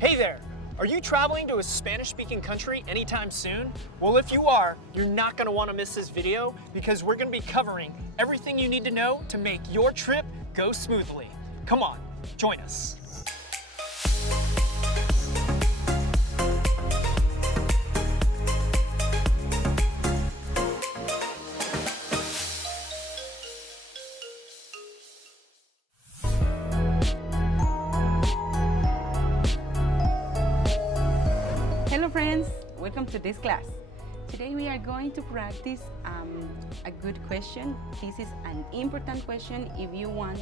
Hey there! Are you traveling to a Spanish-speaking country anytime soon? Well, if you are, you're not going to want to miss this video because we're going to be covering everything you need to know to make your trip go smoothly. Come on, join us. Hello friends, welcome to this class. Today we are going to practice a good question. This is an important question if you want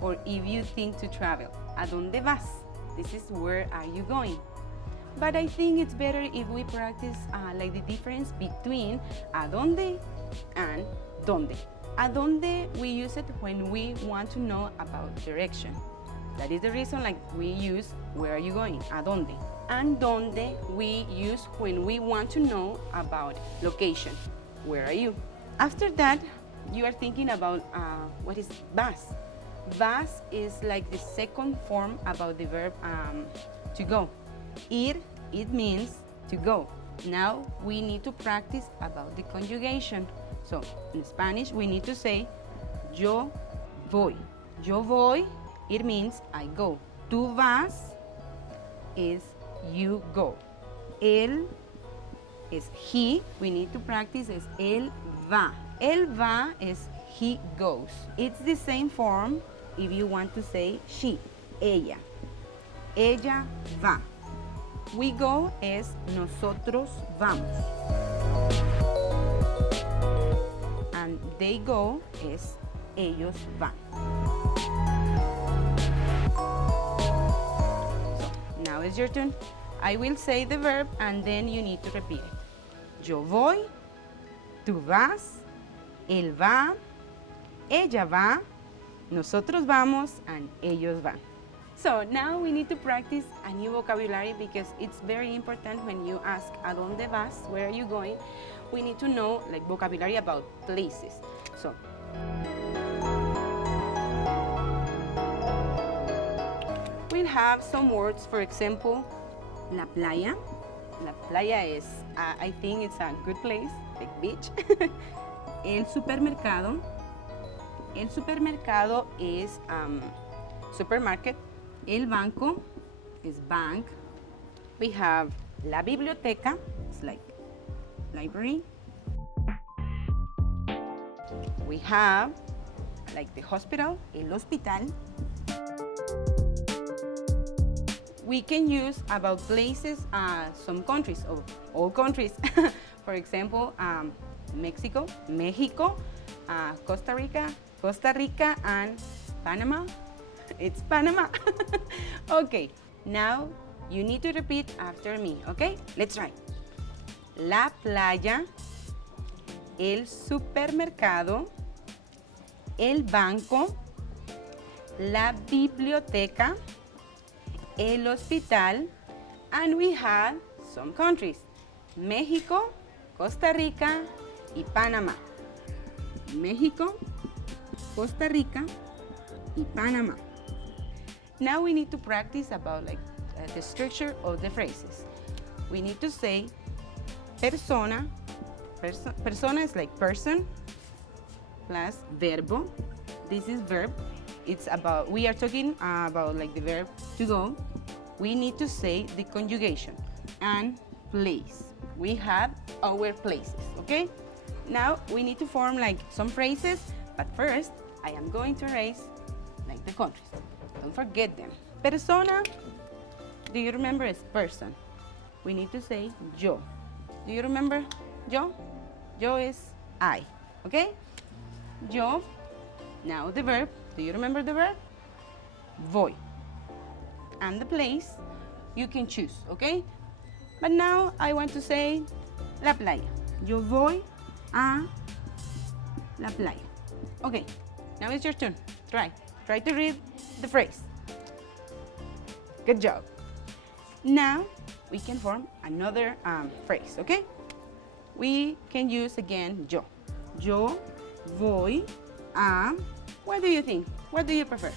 or if you think to travel. ¿A dónde vas? This is where are you going? But I think it's better if we practice like the difference between a dónde and dónde. A dónde we use it when we want to know about direction. That is the reason like we use where are you going? ¿A dónde? And dónde we use when we want to know about location. Where are you? After that, you are thinking about what is vas. Vas is like the second form about the verb to go. Ir, it means to go. Now we need to practice about the conjugation. So in Spanish we need to say yo voy. Yo voy, it means I go. Tú vas is you go. Él is he. We need to practice is él va. Él va is he goes. It's the same form if you want to say she. Ella. Ella va. We go es nosotros vamos. And they go es ellos van. Now it's your turn. I will say the verb and then you need to repeat it. Yo voy, tú vas, él va, ella va, nosotros vamos, and ellos van. So now we need to practice a new vocabulary because it's very important when you ask ¿A dónde vas? Where are you going? We need to know like vocabulary about places. So we'll have some words, for example, la playa. La playa is, I think it's a good place, like beach. El supermercado. El supermercado is supermarket. El banco is bank. We have la biblioteca, it's like library. We have like the hospital, el hospital. We can use about places, some countries, or all countries. For example, Mexico, Mexico, Costa Rica, Costa Rica, and Panama. It's Panama. Okay, now you need to repeat after me, okay? Let's try. La playa, el supermercado, el banco, la biblioteca, el hospital, and we have some countries, México, Costa Rica, y Panamá. México, Costa Rica, y Panamá. Now we need to practice about like the structure of the phrases. We need to say persona. Persona is like person plus verbo. This is verb. It's about, we are talking about like the verb to go. We need to say the conjugation. And place. We have our places, okay? Now we need to form like some phrases, but first I am going to erase like the countries. Don't forget them. Persona, do you remember is person? We need to say yo. Do you remember yo? Yo is I, okay? Yo. Now the verb, do you remember the verb? Voy. And the place, you can choose, okay? But now I want to say la playa. Yo voy a la playa. Okay, now it's your turn. Try to read the phrase. Good job. Now we can form another phrase, okay? We can use again yo. Yo voy a, what do you think? What do you prefer?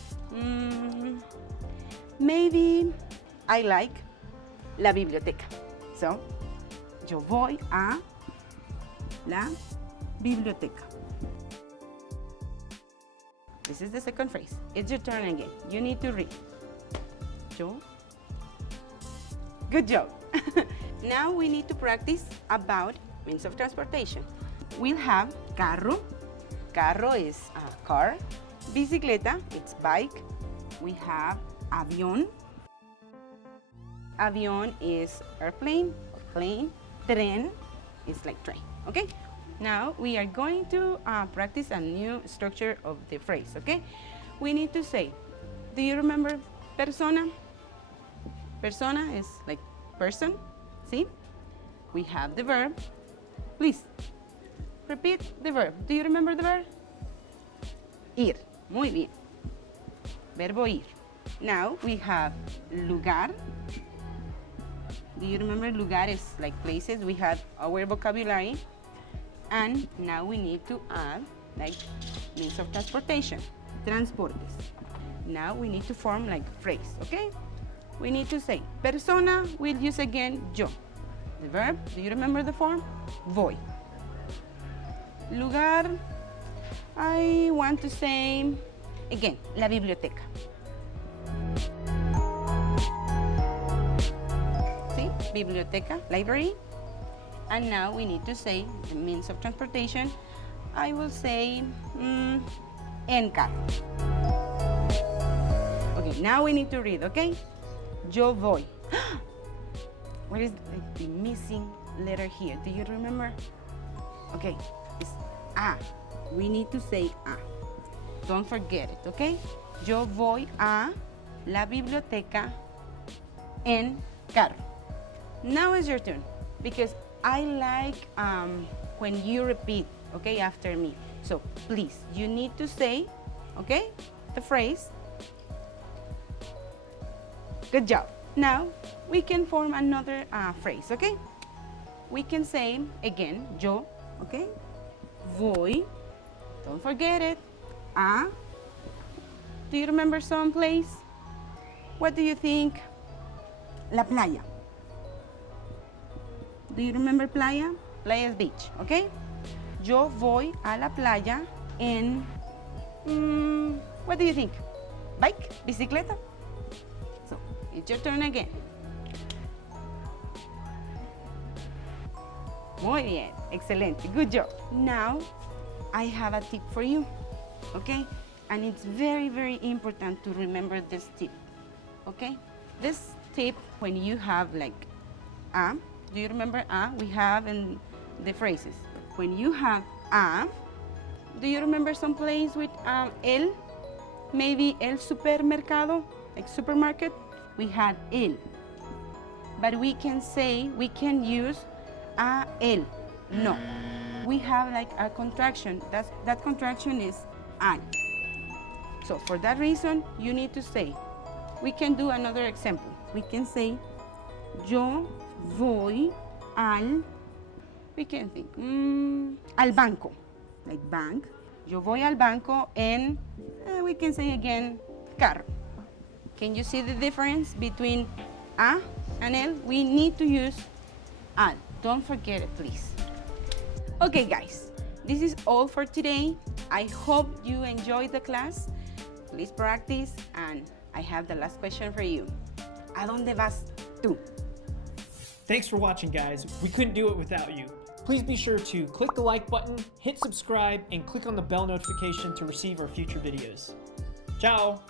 Maybe I like la biblioteca. So, yo voy a la biblioteca. This is the second phrase. It's your turn again. You need to read. Yo. Good job. Now we need to practice about means of transportation. We'll have carro. Carro is a car. Bicicleta, it's bike. We have avión. Avión is airplane or plane. Tren is like train, okay? Now we are going to practice a new structure of the phrase, okay? We need to say, do you remember persona? Persona is like person, see? We have the verb. Please, repeat the verb. Do you remember the verb? Ir, muy bien. Verbo ir. Now we have lugar. Do you remember lugar is like places? We had our vocabulary. And now we need to add like means of transportation. Transportes. Now we need to form like phrase, okay? We need to say, persona, we'll use again yo. The verb, do you remember the form? Voy. Lugar, I want to say, again, la biblioteca. See, biblioteca, library. And now we need to say the means of transportation. I will say, en carro. Okay, now we need to read, okay? Yo voy. What is the missing letter here? Do you remember? Okay, it's A. We need to say A. Don't forget it, okay? Yo voy a la biblioteca en carro. Now is your turn, because I like when you repeat, okay, after me. So please, you need to say, okay, the phrase. Good job. Now we can form another phrase, okay? We can say again, yo, okay? Voy, don't forget it, a. Do you remember some place? What do you think? La playa. Do you remember playa? Playa is beach, okay? Yo voy a la playa en, what do you think? Bike? Bicicleta? So, it's your turn again. Muy bien, excelente, good job. Now, I have a tip for you, okay? And it's very, very important to remember this tip, okay? This tip, when you have like a, do you remember a? We have in the phrases. When you have a, do you remember some place with el? Maybe el supermercado, like supermarket? We had el. But we can say, we can use a el. No. We have like a contraction. That contraction is al. So for that reason, you need to say, we can do another example. We can say, yo voy al, we can think, al banco, like bank. Yo voy al banco en, we can say again, carro. Can you see the difference between a and el? We need to use al. Don't forget it, please. Okay, guys, this is all for today. I hope you enjoyed the class. Please practice, and I have the last question for you. ¿A dónde vas tú? Thanks for watching, guys. We couldn't do it without you. Please be sure to click the like button, hit subscribe, and click on the bell notification to receive our future videos. Ciao!